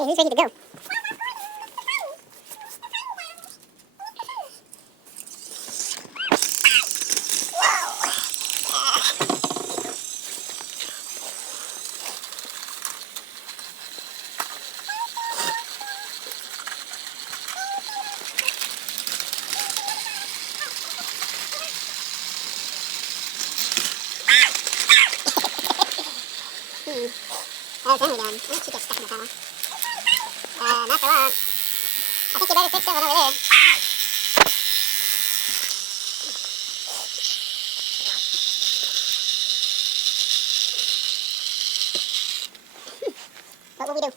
Okay, who's ready to go? How's Emily doing? I think she gets stuck in the tunnel. Not for long. I think you better fix that one over there. What will we do?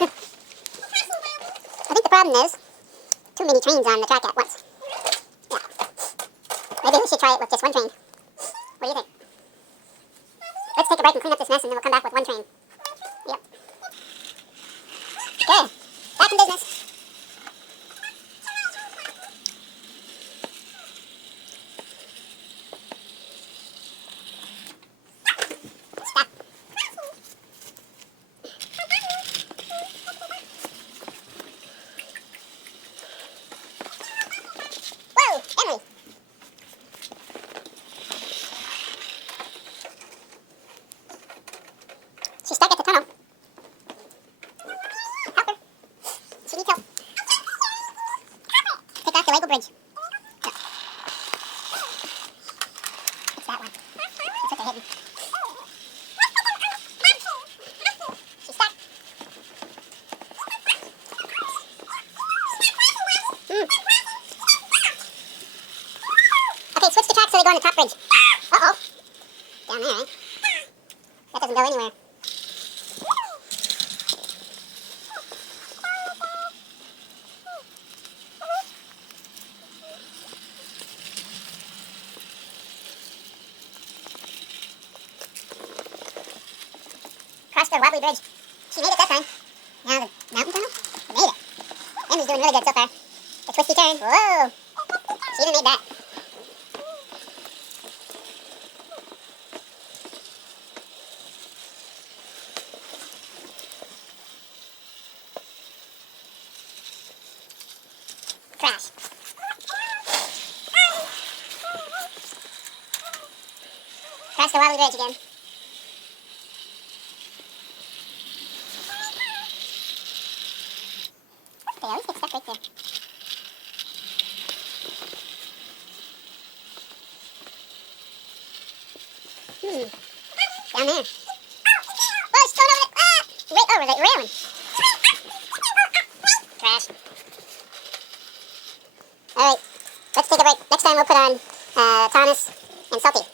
I think the problem is too many trains on the track at once. Yeah. Maybe we should try it with just one train. What do you think? Let's take a break and clean up this mess and then we'll come back with one train. Yep. Okay. Back in business. Stop. Whoa, Emily. She's stuck at the tunnel. Help her. She needs help. Take off the Lego bridge. Go. It's that one. That's what they're hitting. She's stuck. Okay, switch the track so they go on the top bridge. Uh-oh. Down there, right? That doesn't go anywhere. Crossed the wobbly bridge. She made it that time. Now the mountain tunnel? She made it. Emily's doing really good so far. The twisty turn. Whoa. She even made that. Crash. Cross the wobbly bridge again. They always get stuck right there. Down there. Oh, she's going over it. Ah! Right over the railing. Crash. Alright, let's take a break. Next time we'll put on Thomas and Salty.